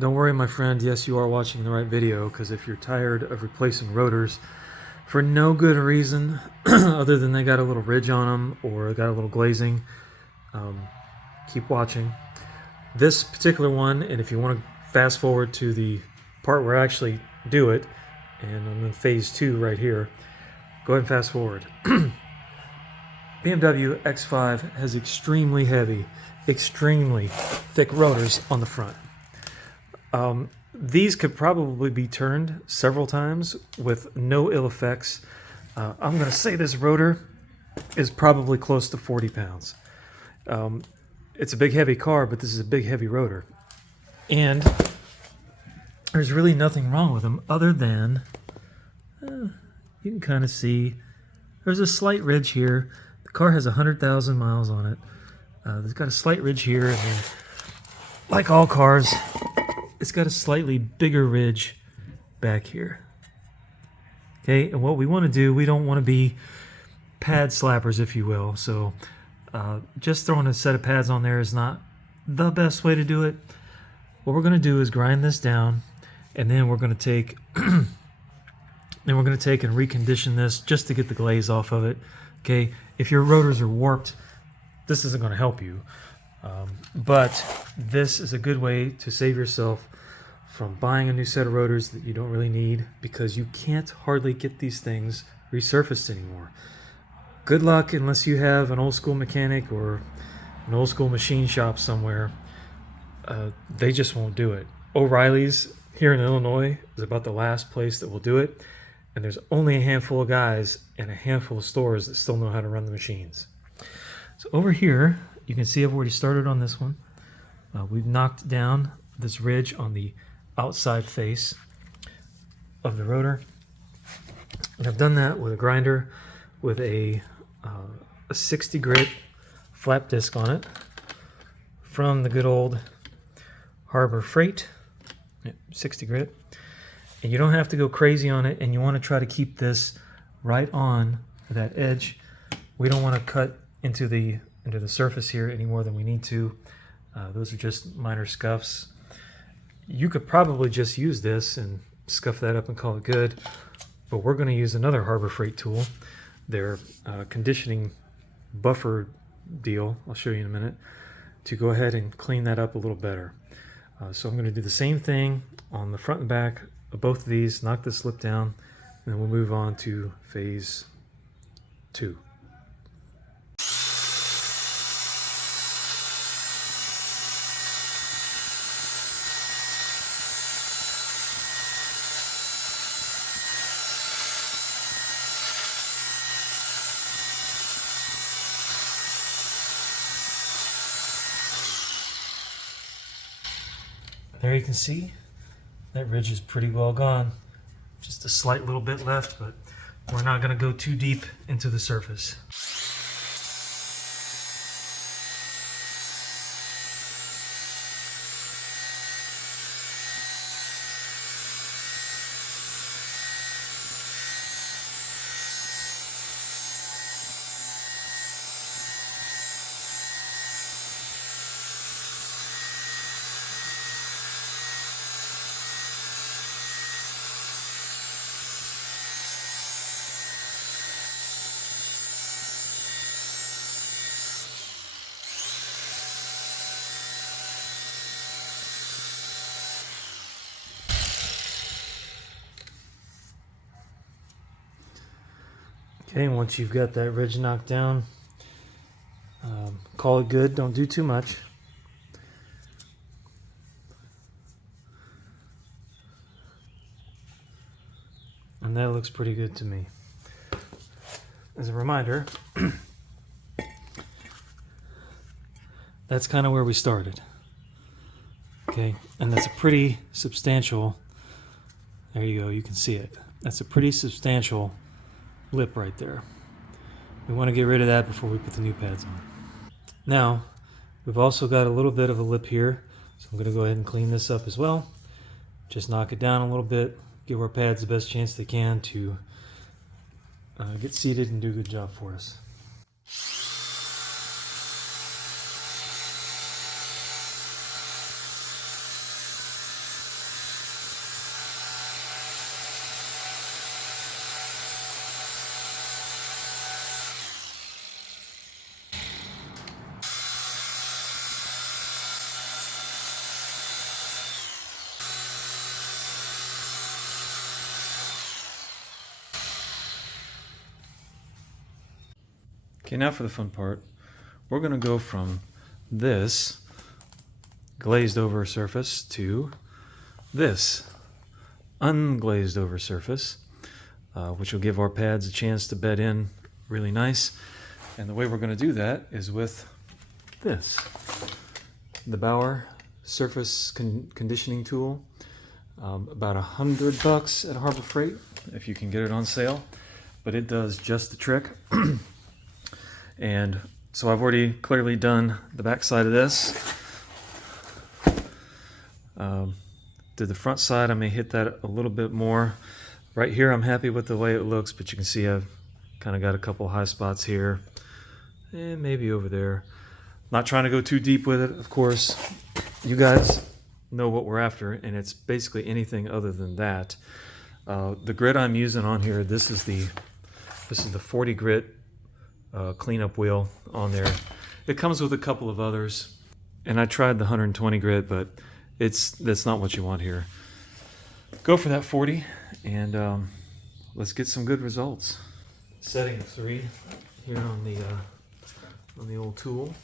Don't worry, my friend. Yes, you are watching the right video, because if you're tired of replacing rotors for no good reason other than they got a little ridge on them or got a little glazing, keep watching. This particular one, and if you want to fast forward to the part where I actually do it, and I'm in phase 2 right here, go ahead and fast forward. BMW X5 has extremely heavy, extremely thick rotors on the front. These could probably be turned several times with no ill effects. I'm going to say this rotor is probably close to 40 pounds. It's a big heavy car, but this is a big heavy rotor. And there's really nothing wrong with them other than, you can kind of see, there's a slight ridge here. The car has 100,000 miles on it. There's got a slight ridge here, and then, like all cars, it's got a slightly bigger ridge back here. Okay, and what we want to do, we don't want to be pad slappers, if you will. So just throwing a set of pads on there is not the best way to do it. What we're going to do is grind this down, and then we're going to take and recondition this just to get the glaze off of it. Okay, if your rotors are warped, this isn't going to help you. But this is a good way to save yourself from buying a new set of rotors that you don't really need, because you can't hardly get these things resurfaced anymore. Good luck unless you have an old school mechanic or an old school machine shop somewhere. They just won't do it. O'Reilly's here in Illinois is about the last place that will do it, and there's only a handful of guys and a handful of stores that still know how to run the machines. So over here, you can see I've already started on this one. We've knocked down this ridge on the outside face of the rotor, and I've done that with a grinder with a 60 grit flap disc on it from the good old Harbor Freight. 60 grit, and you don't have to go crazy on it, and you want to try to keep this right on that edge. We don't want to cut into the surface here any more than we need to. Those are just minor scuffs. You could probably just use this and scuff that up and call it good, but we're going to use another Harbor Freight tool, their conditioning buffer deal, I'll show you in a minute, to go ahead and clean that up a little better. So I'm going to do the same thing on the front and back of both of these, knock this lip down, and then we'll move on to phase 2. There you can see that ridge is pretty well gone. Just a slight little bit left, but we're not going to go too deep into the surface. Okay, once you've got that ridge knocked down, call it good. Don't do too much. And that looks pretty good to me. As a reminder, that's kind of where we started. Okay, and that's a pretty substantial, there you go, you can see it. That's a pretty substantial lip right there. We want to get rid of that before we put the new pads on. Now, we've also got a little bit of a lip here, so I'm going to go ahead and clean this up as well. Just knock it down a little bit, give our pads the best chance they can to get seated and do a good job for us. Okay, now for the fun part. We're going to go from this glazed over surface to this unglazed over surface, which will give our pads a chance to bed in really nice. And the way we're going to do that is with this, the Bauer Surface Conditioning Tool. About $100 at Harbor Freight if you can get it on sale, but it does just the trick. And so I've already clearly done the back side of this. To the front side, I may hit that a little bit more. Right here, I'm happy with the way it looks, but you can see I've kind of got a couple high spots here, and maybe over there. Not trying to go too deep with it, of course. You guys know what we're after, and it's basically anything other than that. The grit I'm using on here, this is the 40 grit cleanup wheel on there. It comes with a couple of others, and I tried the 120 grit, but that's not what you want here. Go for that 40, and let's get some good results. Setting 3 here on the old tool.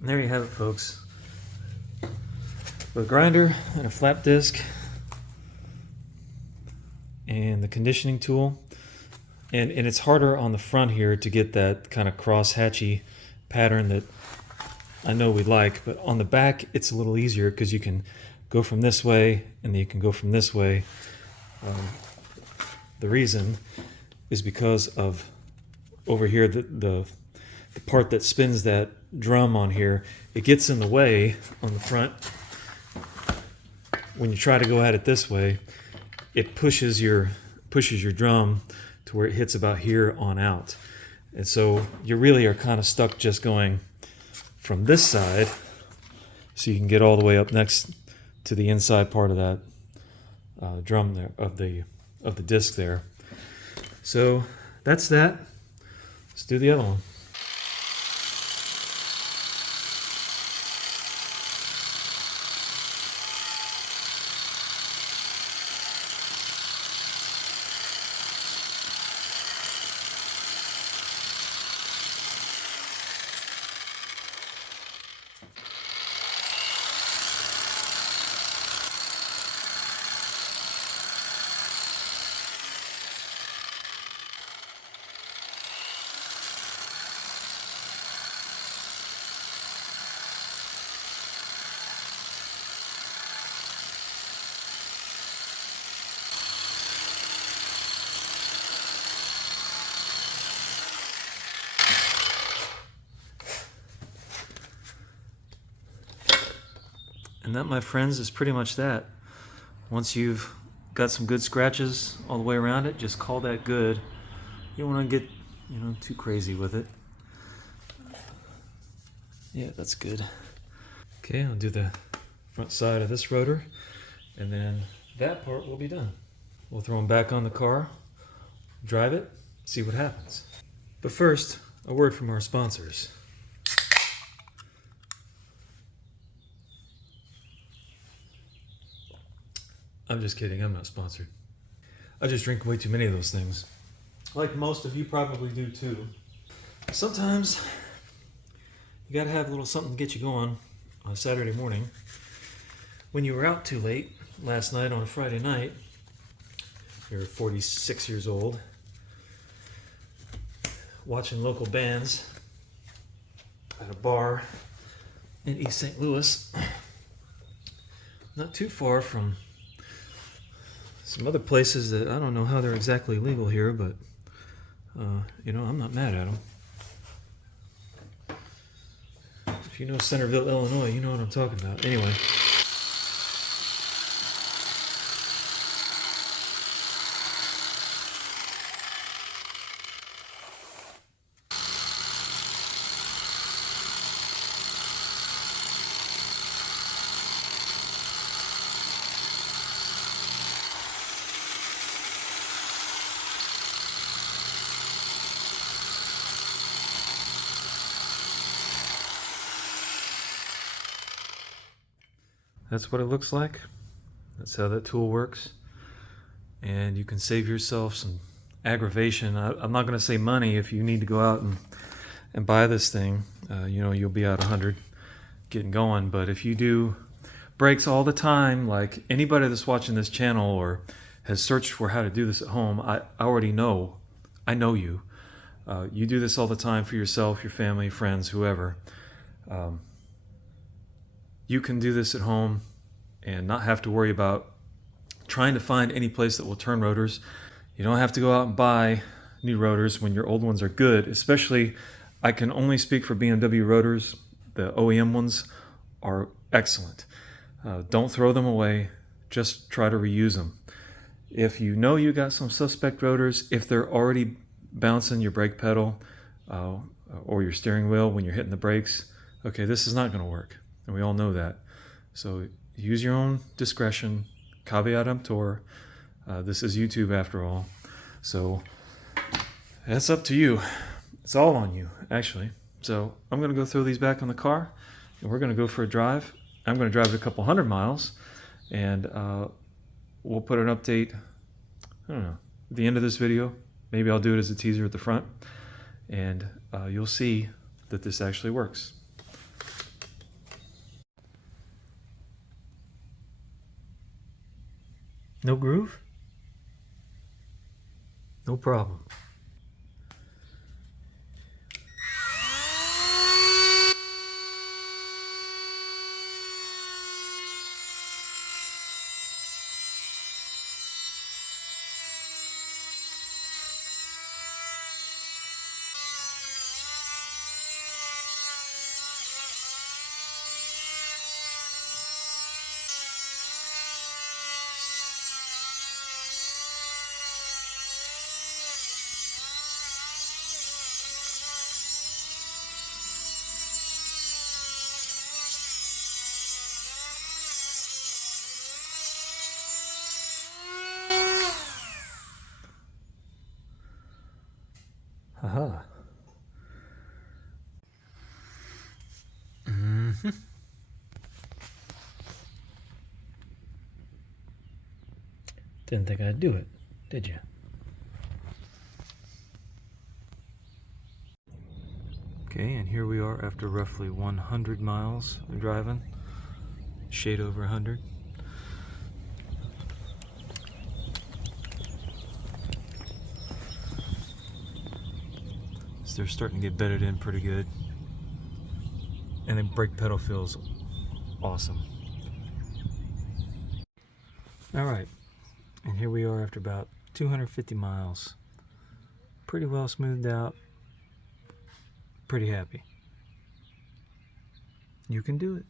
And there you have it, folks. With a grinder and a flap disc and the conditioning tool. And it's harder on the front here to get that kind of cross-hatchy pattern that I know we like, but on the back it's a little easier because you can go from this way and then you can go from this way. The reason is because of over here the part that spins that drum on here, it gets in the way on the front. When you try to go at it this way, it pushes your drum to where it hits about here on out. And so you really are kind of stuck just going from this side so you can get all the way up next to the inside part of that drum there, of the disc there. So that's that. Let's do the other one. And that, my friends, is pretty much that. Once you've got some good scratches all the way around it, just call that good. You don't want to get, too crazy with it. Yeah, that's good. Okay, I'll do the front side of this rotor, and then that part will be done. We'll throw them back on the car, drive it, see what happens. But first, a word from our sponsors. I'm just kidding, I'm not sponsored. I just drink way too many of those things. Like most of you probably do too. Sometimes you gotta have a little something to get you going on a Saturday morning. When you were out too late last night on a Friday night, you're 46 years old, watching local bands at a bar in East St. Louis. Not too far from some other places that I don't know how they're exactly legal here, but you know, I'm not mad at them. If you know Centerville, Illinois, you know what I'm talking about. Anyway. That's what it looks like. That's how that tool works. And you can save yourself some aggravation. I'm not going to say money if you need to go out and buy this thing. You know, you'll be out 100 getting going. But if you do brakes all the time, like anybody that's watching this channel or has searched for how to do this at home, I already know. I know you. You do this all the time for yourself, your family, friends, whoever. You can do this at home and not have to worry about trying to find any place that will turn rotors. You don't have to go out and buy new rotors when your old ones are good. Especially, I can only speak for BMW rotors. The OEM ones are excellent. Don't throw them away. Just try to reuse them. If you know you got some suspect rotors, if they're already bouncing your brake pedal or your steering wheel when you're hitting the brakes, okay, this is not going to work. And we all know that. So use your own discretion. Caveat emptor. This is YouTube after all. So that's up to you. It's all on you, actually. So I'm going to go throw these back on the car, and we're going to go for a drive. I'm going to drive it a couple 100 miles, and we'll put an update, I don't know, at the end of this video. Maybe I'll do it as a teaser at the front, and you'll see that this actually works. No groove? No problem. Haha. Didn't think I'd do it, did you? Okay, and here we are after roughly 100 miles of driving. Shade over 100. So they're starting to get bedded in pretty good. And the brake pedal feels awesome. Alright, and here we are after about 250 miles. Pretty well smoothed out. Pretty happy. You can do it.